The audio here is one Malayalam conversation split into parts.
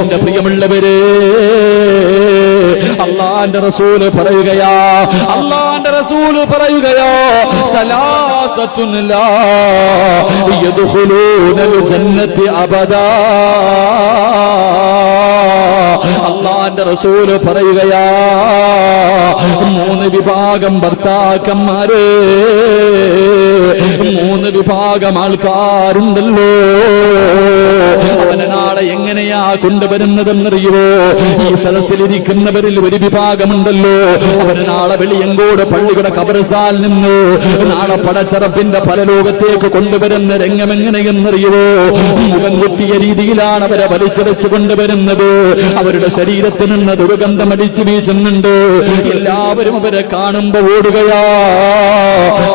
എന്റെ പ്രിയമുള്ളവരെ, അല്ലാഹുവിന്റെ റസൂല് പറയുകയാ, അല്ലാഹുവിന്റെ റസൂല് പറയുകയാ, സലാസത്തുൻ ലാ യദ്ഖുലൂനൽ ജന്നത്തി അബദാ. അല്ലാഹുവിന്റെ റസൂല് പറയുകയാ, 3 വിഭാഗം ഭർത്താക്കന്മാരെ, 3 വിഭാഗം ആൾക്കാരുണ്ടല്ലോ. അവനെ നാളെ എങ്ങനെയാ കൊണ്ടുവരുന്നതെന്നറിയുവോ? ഈ സദസ്സിലിരിക്കുന്നവരിൽ ഒരു വിഭാഗമുണ്ടല്ലോ, അവന് നാളെ വെളിയങ്കോട് പള്ളിയുടെ ഖബർസ്ഥാനിൽ നിന്ന് നാളെ പടച്ചറപ്പിന്റെ പരലോകത്തേക്ക് കൊണ്ടുവരുന്ന രംഗമെങ്ങനെയെന്നറിയുവോ? മുഖം കുത്തിയ രീതിയിലാണ് അവരെ വലിച്ചെറിച്ച് കൊണ്ടുവരുന്നത്. അവരുടെ ശരീരത്തിൽ നിന്ന് ദുർഗന്ധം അടിച്ചു വീശുന്നുണ്ട്. എല്ലാവരും അവരെ കാണുമ്പോ ഓടുകയാ.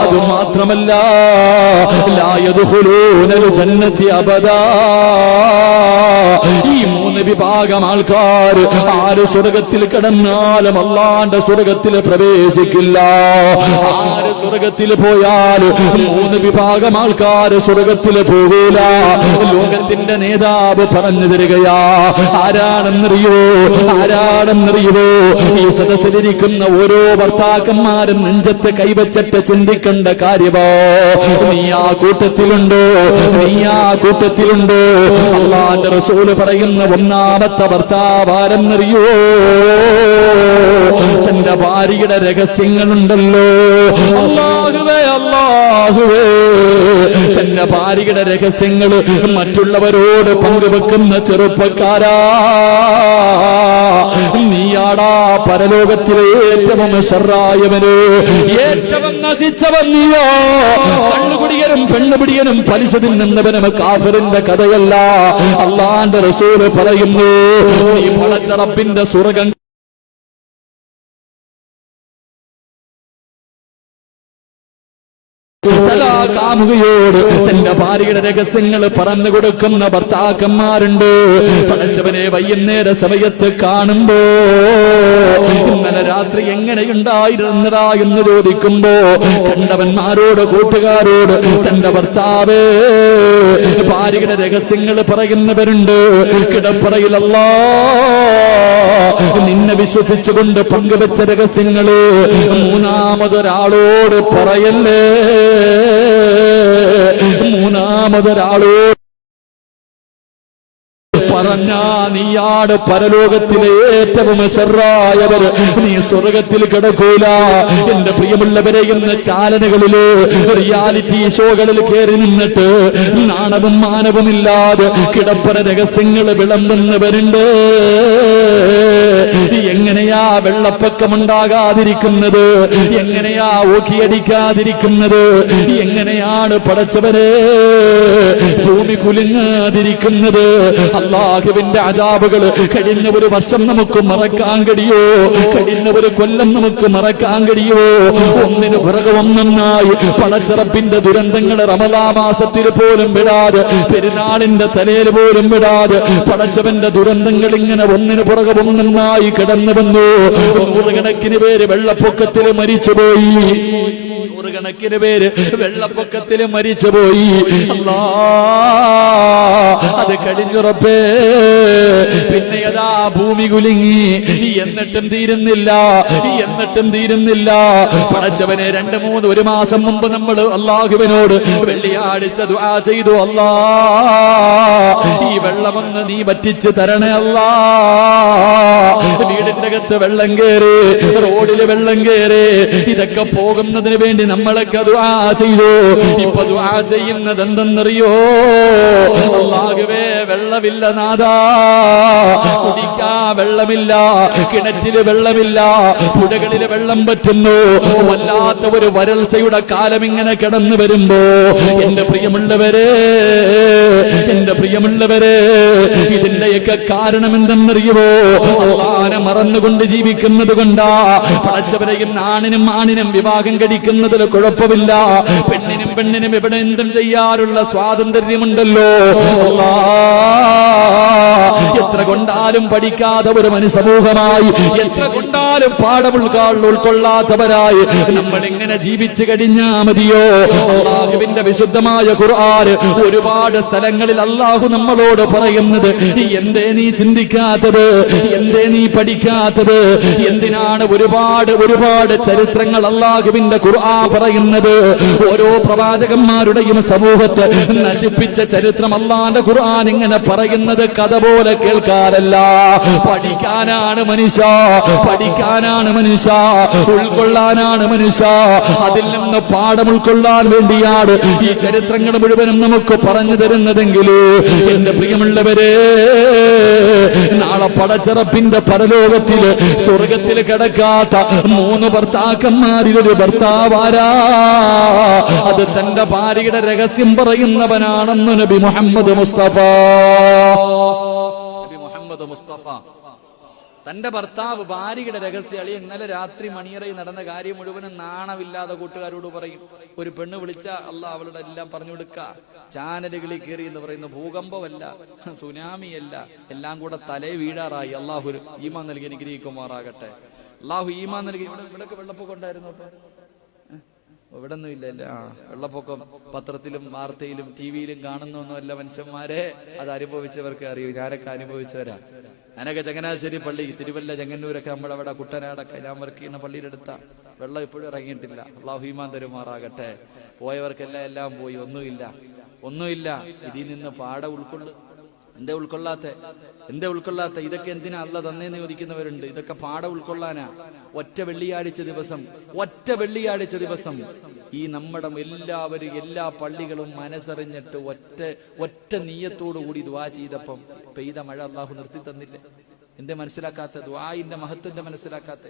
അത് മാത്രമല്ല, ലാ യദ്ഖുലൂനൽ ജന്നത്തി അബദാ. ഈ 3 വിഭാഗം ആൾക്കാർ ആര് സ്വർഗത്തിൽ കിടന്നാലും അല്ലാഹുവിന്റെ സ്വർഗത്തിൽ പ്രവേശിക്കില്ല. ആര് സ്വർഗത്തിൽ പോയാൽ 3 വിഭാഗം ആൾക്കാർ സ്വർഗത്തിൽ പോകൂല. ലോകത്തിന്റെ നേതാവ് പറഞ്ഞു തരികയാ. ആരാണെന്നറിയോ? ആരാണെന്നറിയോ? ഈ സദസ്സിലിരിക്കുന്ന ഓരോ ഭർത്താക്കന്മാരും നെഞ്ചത്ത് കൈവച്ചിട്ട് ചിന്തിക്കേണ്ട കാര്യമോ? നീ ആ കൂട്ടത്തിലുണ്ടോ? നീ ആ കൂട്ടത്തിലുണ്ടോ? അല്ലാഹുവിന്റെ റസൂല് പറയുന്ന ഒന്നാമത്തെ ഭർത്താവ് ആരെന്നറിയോ? തന്റെ ഭാര്യയുടെ രഹസ്യങ്ങളുണ്ടല്ലോ. അല്ലാഹുവേ, അല്ലാഹുവേ, തന്റെ ഭാര്യയുടെ രഹസ്യങ്ങൾ മറ്റുള്ളവരോട് പങ്കുവെക്കുന്ന ചെറുപ്പക്കാരാ, നീയാടാ പരലോകത്തിലെ ഏറ്റവും ശർറായവന്, ഏറ്റവും നശിച്ചവൻ നീയോ. കണ്ണുകുടിയനും പെണ്ണുപിടിയനും പലിശ തിന്നുന്നവനും കാഫിറിന്റെ കഥയല്ല. അല്ലാഹുവിന്റെ റസൂല് പറയുന്നു, നീ പടച്ച റബ്ബിന്റെ സ്വർഗ്ഗം കാമുകയോട് തന്റെ ഭാര്യയുടെ രഹസ്യങ്ങൾ പറഞ്ഞു കൊടുക്കുന്ന ഭർത്താക്കന്മാരുണ്ട്. പടച്ചവനെ വൈകുന്നേര സമയത്ത് കാണുമ്പോ ഇന്നലെ രാത്രി എങ്ങനെയുണ്ടായിരുന്നതാ എന്ന് ചോദിക്കുമ്പോ കണ്ടവന്മാരോട് കൂട്ടുകാരോട് തന്റെ ഭർത്താവ് ഭാര്യയുടെ രഹസ്യങ്ങൾ പറയുന്നവരുണ്ട്. കിടപ്പറയിലല്ല നിന്നെ വിശ്വസിച്ചുകൊണ്ട് പങ്കുവെച്ച രഹസ്യങ്ങള് മൂന്നാമതൊരാളോട് പറയല്ലേ. മൂന്നാമതൊരാളോട് പറഞ്ഞ നീയാട് പരലോകത്തിലെ ഏറ്റവും ശർറായവർ, നീ സ്വർഗത്തിൽ കിടക്കൂല. എന്റെ പ്രിയമുള്ളവരെ, ഇന്ന് ചാനലുകളില് റിയാലിറ്റി ഷോകളിൽ കയറി നിന്നിട്ട് നാണവും മാനവുമില്ലാതെ കിടപ്പറ രഹസ്യങ്ങൾ വിളമ്പുന്നവരുണ്ട്. എങ്ങനെയാ വെള്ളപ്പൊക്കമുണ്ടാകാതിരിക്കുന്നത്? എങ്ങനെയാ ഓക്കിയടിക്കാതിരിക്കുന്നത്? എങ്ങനെയാണ് പടച്ചവരെ ഭൂമി കുലുങ്ങാതിരിക്കുന്നത്? അല്ലാഹുവിന്റെ അദാബുകൾ കഴിഞ്ഞ ഒരു വർഷം നമുക്ക് മറക്കാൻ കഴിയോ? കഴിഞ്ഞ ഒരു കൊല്ലം നമുക്ക് മറക്കാൻ കഴിയോ? ഒന്നിനു പുറകെ ഒന്നായി പടച്ചറപ്പിന്റെ ദുരന്തങ്ങൾ റമദാൻ മാസത്തിൽ പോലും വിടാതെ, പെരുന്നാളിന്റെ തലയിൽ പോലും വിടാതെ പടച്ചവന്റെ ദുരന്തങ്ങൾ ഇങ്ങനെ ഒന്നിനു പുറകെ ഒന്നായി കിടന്നു വന്നു. 100 കണക്കിന് പേര് വെള്ളപ്പൊക്കത്തിൽ മരിച്ചുപോയി. 100 കണക്കിന് പേര് വെള്ളപ്പൊക്കത്തിൽ മരിച്ചുപോയി. അല്ലാ, അത് കഴിഞ്ഞുറപ്പേ. പിന്നെ അതാ ഭൂമി കുലുങ്ങി. എന്നിട്ടും തീരുന്നില്ല, എന്നിട്ടും തീരുന്നില്ല. പടച്ചവനെ 2-3 ഒരു മാസം മുമ്പ് നമ്മൾ അല്ലാഹുവിനോട് വെള്ളിയാഴ്ച ദുആ ചെയ്തു, അല്ലാ ഈ വെള്ളമൊന്ന് നീ വറ്റിച്ച് തരണേ അല്ലാ. വീടിന്റെ അകത്ത് വെള്ളം കയറി, റോഡില് വെള്ളം കയറി. ഇതൊക്കെ പോകുന്നതിന് വേണ്ടി നമ്മളൊക്കെ ദുആ ചെയ്തു. ഇപ്പൊ ദുആ ചെയ്യുന്നത് എന്തെന്നറിയോ? അല്ലാഹുവേ, വെള്ളമില്ല നാഥാ, കുടിക്കാ വെള്ളമില്ല, കിണറ്റില് വെള്ളമില്ല, പുഴകളില് വെള്ളം പറ്റുന്നു. വല്ലാത്ത ഒരു വരൾച്ചയുടെ കാലം ഇങ്ങനെ കിടന്നു വരുമ്പോ എന്റെ പ്രിയമുള്ളവരെ, എന്റെ പ്രിയമുള്ളവരെ, ഇതിന്റെയൊക്കെ കാരണം എന്തെന്നറിയുമോ? അല്ലാഹുവിനെ മറന്നുകൊണ്ട് ജീവിക്കുന്നത് കൊണ്ടാ. പടച്ചവരെയും ആണിനും ആണിനും വിവാഹം കഴിക്കുന്നതിൽ കുഴപ്പമില്ല. പെണ്ണിനും പെണ്ണിനും ഇവിടെ എന്തും ചെയ്യാനുള്ള സ്വാതന്ത്ര്യമുണ്ടല്ലോ. എത്ര കൊണ്ടാ കൊണ്ടാലും പഠിക്കാത്ത ഒരു മനുസമൂഹമായി, എത്ര കൊണ്ടാലും പാഠം ഉൾക്കൊള്ളാത്തവരായി നമ്മൾ ഇങ്ങനെ ജീവിച്ചു കഴിഞ്ഞാ മതിയോ? അല്ലാഹുവിന്റെ വിശുദ്ധമായ ഖുർആൻ ഒരുപാട് സ്ഥലങ്ങളിൽ അല്ലാഹു നമ്മളോട് പറയുന്നത്, എന്തേ നീ ചിന്തിക്കാത്തത്, എന്തേ നീ പഠിക്കാത്തത്, എന്തിനാണ് ഒരുപാട് ചരിത്രങ്ങൾ അല്ലാഹുവിന്റെ ഖുർആൻ പറയുന്നത്? ഓരോ പ്രവാചകന്മാരുടെയും സമൂഹത്തെ നശിപ്പിച്ച ചരിത്രം അല്ലാഹുവിന്റെ ഖുർആൻ ഇങ്ങനെ പറയുന്നത് കഥ പോലെ കേൾക്കാനല്ല, പഠിക്കാനാണ് മനുഷ്യ, പഠിക്കാനാണ് മനുഷ്യ, ഉൾക്കൊള്ളാനാണ് മനുഷ്യ. അതിൽ നിന്ന് പാഠം ഉൾക്കൊള്ളാൻ വേണ്ടിയാണ് ഈ ചരിത്രങ്ങൾ മുഴുവനും നമുക്ക് പറഞ്ഞു തരുന്നതെങ്കിൽ എന്റെ പ്രിയമുള്ളവരെ, നാളെ പടച്ചറപ്പിന്റെ പരലോകത്തില് സ്വർഗത്തിൽ കിടക്കാത്ത 3 ഭർത്താക്കന്മാരിലൊരു ഭർത്താവാരാ? അത് തന്റെ ഭാര്യയുടെ രഹസ്യം പറയുന്നവനാണെന്ന് നബി മുഹമ്മദ് മുസ്തഫ. തന്റെ ഭർത്താവ് ഭാര്യയുടെ രഹസ്യം ഇന്നലെ രാത്രി മണിയറയിൽ നടന്ന കാര്യം മുഴുവനും നാണമില്ലാതെ കൂട്ടുകാരോട് പറയും. ഒരു പെണ്ണ് വിളിച്ച അള്ളാഹ് അവളുടെ എല്ലാം പറഞ്ഞു കൊടുക്ക. ചാനലുകളിൽ കയറി എന്ന് പറയുന്ന ഭൂകമ്പമല്ല, സുനാമിയല്ല, എല്ലാം കൂടെ തലേ വീഴാറായി. അള്ളാഹു ഈമാൻ നൽകി അനുഗ്രഹിക്കുമാറാകട്ടെ. അള്ളാഹു ഈമാൻ നൽകി. ഇവിടൊക്കെ വെള്ളപ്പൊക്കം ഉണ്ടായിരുന്നു. അപ്പൊ ഇവിടെ ഒന്നും ഇല്ലല്ലേ? വെള്ളപ്പൊക്കം പത്രത്തിലും വാർത്തയിലും ടിവിയിലും കാണുന്നൊന്നുമല്ല മനുഷ്യന്മാരെ, അത് അനുഭവിച്ചവർക്ക് അറിയൂ. ഞാനൊക്കെ അനുഭവിച്ചവരാ. ഞാനൊക്കെ ചങ്ങനാശ്ശേരി പള്ളി, തിരുവല്ല, ചെങ്ങന്നൂരൊക്കെ നമ്മളവിടെ കുട്ടനാടൊക്കെ ഞാൻ വർക്ക് ചെയ്യുന്ന പള്ളിയുടെ അടുത്ത വെള്ളം ഇപ്പോഴും ഇറങ്ങിയിട്ടില്ല. അള്ളാഹു ഈമാൻ തരുമാറാകട്ടെ. പോയവർക്കെല്ലാം എല്ലാം പോയി, ഒന്നുമില്ല. ഇതിൽ നിന്ന് പാഠം എന്തേ ഉൾക്കൊള്ളാത്ത? ഇതൊക്കെ എന്തിനാ അല്ല തന്നേന്ന് ചോദിക്കുന്നവരുണ്ട്. ഇതൊക്കെ പാഠം ഉൾക്കൊള്ളാനാ. ഒറ്റ വെള്ളിയാഴ്ച ദിവസം ഈ നമ്മുടെ എല്ലാവരും എല്ലാ പള്ളികളും മനസ്സറിഞ്ഞിട്ട് ഒറ്റ നീയത്തോടു കൂടി ദുആ ചെയ്തപ്പം പെയ്ത മഴ അള്ളാഹു നിർത്തി തന്നില്ലേ? എന്തേ മനസ്സിലാക്കാത്ത? ദുആഇന്റെ മഹത്വത്തെ മനസ്സിലാക്കാത്ത?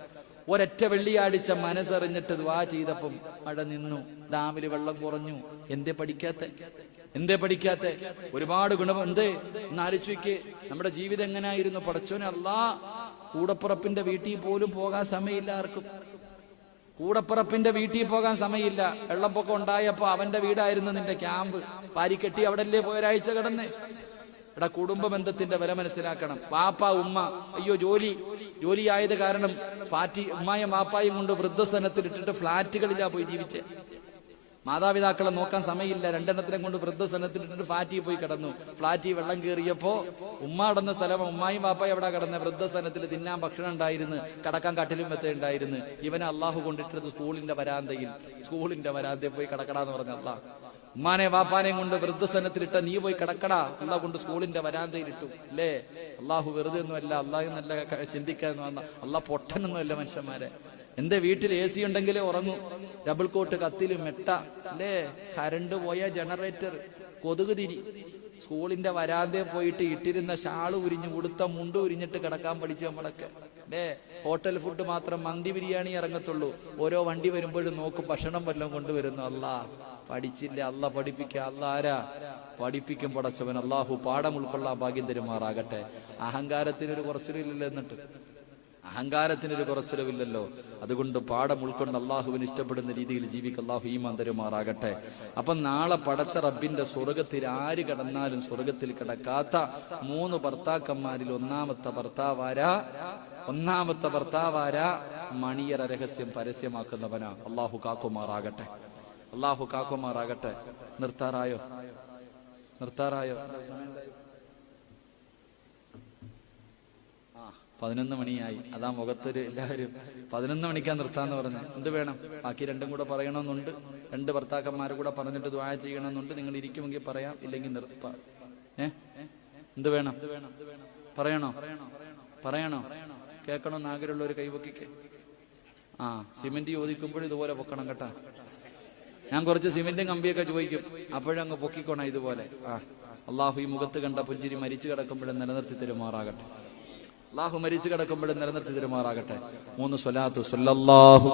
ഒരൊറ്റ വെള്ളിയാഴ്ച മനസ്സറിഞ്ഞിട്ട് ദുആ ചെയ്തപ്പം മഴ നിന്നു, ഡാമിൽ വെള്ളം കുറഞ്ഞു. എന്തേ പഠിക്കാത്ത? ഒരുപാട് ഗുണം. എന്തേ എന്നാലോചിക്ക്, നമ്മുടെ ജീവിതം എങ്ങനെയായിരുന്നു? പടച്ചോനെ അല്ലാ, കൂടപ്പുറപ്പിന്റെ വീട്ടിൽ പോലും പോകാൻ സമയമില്ല ആർക്കും. കൂടപ്പുറപ്പിന്റെ വീട്ടിൽ പോകാൻ സമയമില്ല. വെള്ളപ്പൊക്കം ഉണ്ടായപ്പോ അവന്റെ വീടായിരുന്നു നിന്റെ ക്യാമ്പ്. പാരിക്കെട്ടി അവിടല്ലേ പോയ ഒരാഴ്ച കിടന്ന്. ഇവിടെ കുടുംബ ബന്ധത്തിന്റെ വില മനസ്സിലാക്കണം. വാപ്പ ഉമ്മ, അയ്യോ ജോലി ആയത് കാരണം ഉമ്മായും വാപ്പായും കൊണ്ട് വൃദ്ധസ്ഥലത്തിൽ ഇട്ടിട്ട് ഫ്ലാറ്റുകളിലാ പോയി ജീവിച്ചേ. മാതാപിതാക്കളെ നോക്കാൻ സമയമില്ല. 2 എണ്ണത്തിനെ കൊണ്ട് വൃദ്ധസ്ഥലത്തിലിട്ട് ഫ്ലാറ്റിൽ പോയി കിടന്നു. ഫ്ലാറ്റിൽ വെള്ളം കയറിയപ്പോ ഉമ്മ കിടന്ന സ്ഥലം, ഉമ്മായും വാപ്പായും എവിടെ കിടന്ന? വൃദ്ധസ്ഥലത്തിൽ. തിന്നാൻ ഭക്ഷണം ഉണ്ടായിരുന്നു, കടക്കാൻ കട്ടിലും മെത്ത ഉണ്ടായിരുന്നു. ഇവനെ അള്ളാഹു കൊണ്ടിട്ടത് സ്കൂളിന്റെ വരാന്തയിൽ പോയി കിടക്കടാന്ന് പറഞ്ഞ അള്ളാഹ്. ഉമ്മാനെ വാപ്പാനെയും കൊണ്ട് വൃദ്ധസ്ഥലത്തിലിട്ട നീ പോയി കിടക്കടാ, അള്ളാഹ് കൊണ്ട് സ്കൂളിന്റെ വരാന്തയിലിട്ടു. അല്ലേ? അള്ളാഹു വെറുതെ ഒന്നുമല്ല, അള്ളാഹു നല്ല ചിന്തിക്കാൻ വന്ന അള്ളാഹ് പൊട്ടനൊന്നുമല്ല മനുഷ്യന്മാരെ. എന്റെ വീട്ടിൽ AC ഉണ്ടെങ്കിലേ ഉറങ്ങൂ. ഡബിൾ കോട്ട്, കത്തിലും മെട്ട, അല്ലേ? കരണ്ട് പോയ ജനറേറ്റർ, കൊതുക് തിരി. സ്കൂളിന്റെ വരാന്തയിൽ പോയിട്ട് ഇട്ടിരുന്ന ഷാള് ഉരിഞ്ഞ് ഉടുത്ത മുണ്ട് ഉരിഞ്ഞിട്ട് കിടക്കാൻ പഠിച്ചു നമ്മളൊക്കെ, അല്ലേ? ഹോട്ടൽ ഫുഡ് മാത്രം, മന്തി ബിരിയാണി ഇറങ്ങത്തുള്ളൂ. ഓരോ വണ്ടി വരുമ്പോഴും നോക്കും ഭക്ഷണം വല്ലതും കൊണ്ടുവരുന്നു. അല്ലാ പഠിച്ചില്ല, അല്ല പഠിപ്പിക്കുക. അല്ല ആരാ പഠിപ്പിക്കും? പടച്ചവൻ. അള്ളാഹു പാഠം ഉൾക്കൊള്ളാൻ ഭാഗ്യം തരുമാറാകട്ടെ. അഹങ്കാരത്തിനൊരു കുറച്ചിലുമില്ലല്ലോ. അതുകൊണ്ട് പാഠം ഉൾക്കൊണ്ട് അള്ളാഹുവിന് ഇഷ്ടപ്പെടുന്ന രീതിയിൽ ജീവിക്കുക. അള്ളാഹു ഈമാൻ തരുമാറാകട്ടെ. അപ്പം നാളെ പടച്ച റബ്ബിന്റെ സ്വർഗത്തിൽ ആര് കടന്നാലും സ്വർഗത്തിൽ കിടക്കാത്ത 3 ഭർത്താക്കന്മാരിൽ ഒന്നാമത്തെ ഭർത്താവാരാ? മണിയറ രഹസ്യം പരസ്യമാക്കുന്നവനാ. അള്ളാഹു കാക്കുമാറാകട്ടെ. നിർത്താറായോ? 11 മണിയായി. അതാ മുഖത്തൊരു എല്ലാവരും 11 മണിക്കാ നിർത്താന്ന് പറഞ്ഞു. എന്ത് വേണം? ബാക്കി 2 കൂടെ പറയണമെന്നുണ്ട്. 2 ഭർത്താക്കന്മാരെ കൂടെ പറഞ്ഞിട്ട് ദുആ ചെയ്യണമെന്നുണ്ട്. നിങ്ങൾ ഇരിക്കുമെങ്കിൽ പറയാം, ഇല്ലെങ്കിൽ നിർത്താം. എന്ത് വേണം? പറയണോ? കേൾക്കണമെന്ന് ആഗ്രഹമുള്ള ഒരു കൈവക്കിക്ക്. സിമെന്റ് ചോദിക്കുമ്പോഴും ഇതുപോലെ പൊക്കണം കേട്ടാ. ഞാൻ കുറച്ച് സിമെന്റും കമ്പിയൊക്കെ ചോദിക്കും, അപ്പോഴങ്ങ് പൊക്കിക്കോണം ഇതുപോലെ. അള്ളാഹു ഈ മുഖത്ത് കണ്ട പുഞ്ചിരി മരിച്ചു കിടക്കുമ്പോഴും നിലനിർത്തി തരുമാറാകട്ടെ. 3 സ്വലാത്ത്. സല്ലല്ലാഹു